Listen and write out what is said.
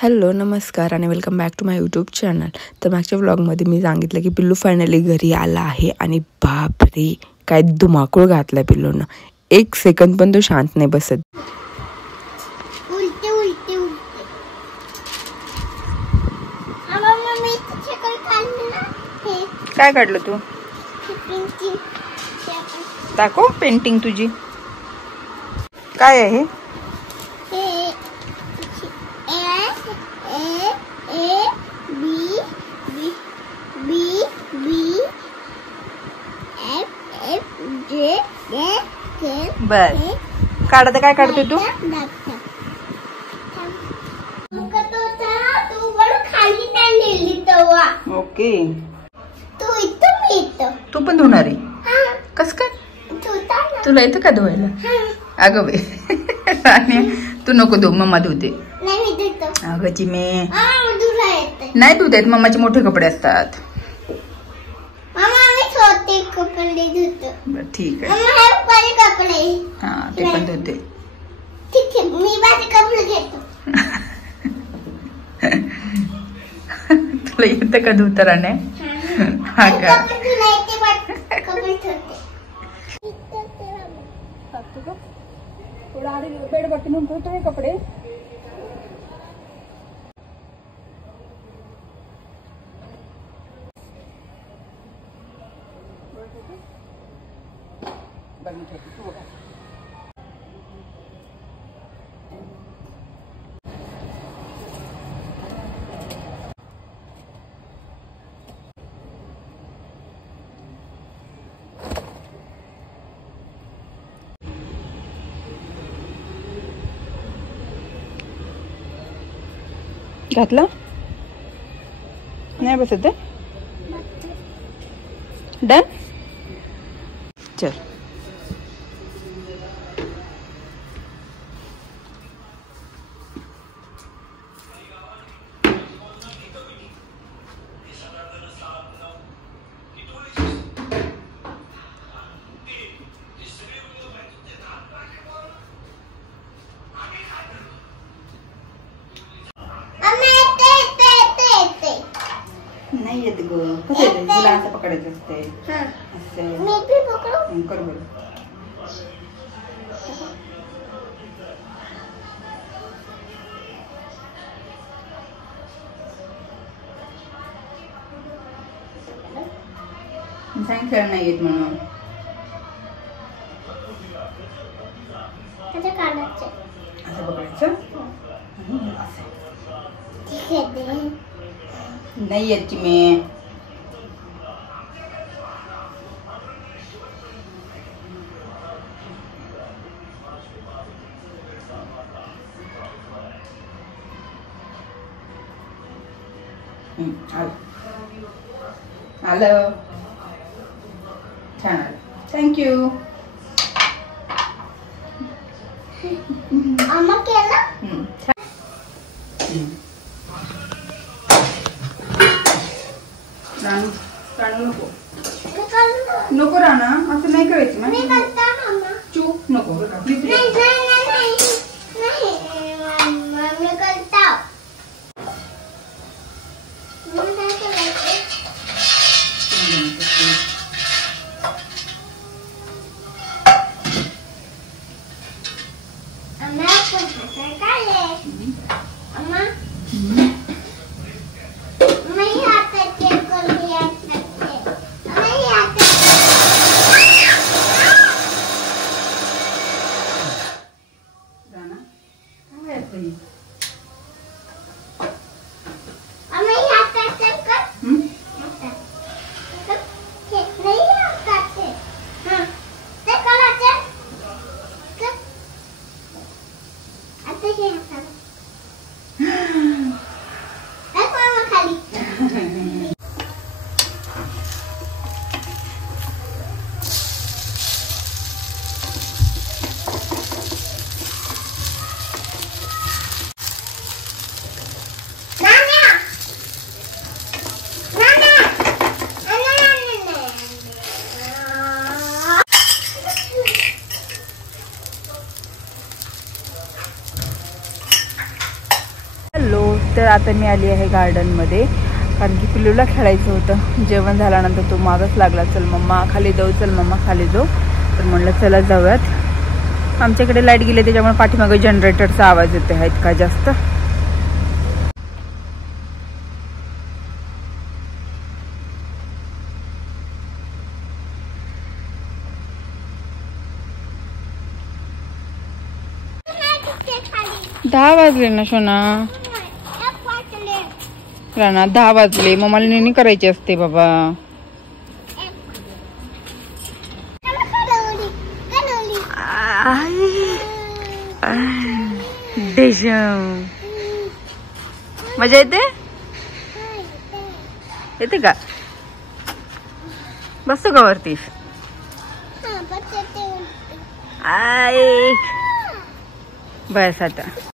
Hello नमस्कार आणि welcome back to my YouTube channel. तर मागच्या व्लॉगमध्ये मी सांगितलं की पिल्लू फायनली घरी आला आहे आणि बापरे काय धुमाकूळ घातलाय पिल्लूनं। एक सेकंद पण तो शांत नाही बसत। उलटे उलटे उलटे आम्हा मम्मी चक्कर काढली ना। हे काय काढलं तू? पेंटिंग दाखव पेंटिंग तुझी। काय आहे हे A B B B B F जे के बर काढत काय काढते तू? तू बरं खाली नेली तवा। ओके तू इथं मी इथं तू पण धुणार आहे? कस काय? तुला येतं का धुवायला? अगं बाई राणी तू नको धु, मम्मा धुते। अगं चिमे नाही धुत आहेत, मम्माचे मोठे कपडे असतात। छोटे कपडे धुतो। बरं ठीक आहे। बड़े कपडे हा ते पण धुते। ठीक आहे मी माझे कपडे घेतो। तुला येतं का धुता राणे? हा का थोडा आधी बेडवरती नेऊन ठेवतो हे कपडे। घातला नाही बसत आहे? डन चल। नाही येत ग, कसं येते? तुला असं पकडायचं असते। असं मी भी पकडू कर बरं। सांगितलं नाही येत म्हणून। आता काढायचं असं पकडायचं ठीक आहे दे। नाही येत चिमे। आलं छान आलं, थँक्यू। अम्मा केला रानू रानू नको नको राणा, असं नाही करायचं ना। मी करता मम्मा चूप नको प्लीज। नाही मम्मी करता मम्मी काय करायचं? अम्मा काय काढले? अम्मा मी हातात चेक करून यायचं। अम्मा हातात तर आता मी आली आहे गार्डनमध्ये, कारण की पिल्लूला खेळायचं होतं. जेवण झाल्यानंतर तो मागच लागला, चल मम्मा खाली जाऊ, चल मम्मा खाली जाऊ. तर म्हणलं चला जाऊयात. आमच्याकडे लाईट गेली त्याच्यामुळे पाठीमागे जनरेटरचा आवाज येते आहे इतका जास्त. दहा वाजले ना सोना, राणा 10 वाजले. मम्माला नेहमी करायची असते बाबा. मजा येते, येते का? बसतो का वरती? बस आता.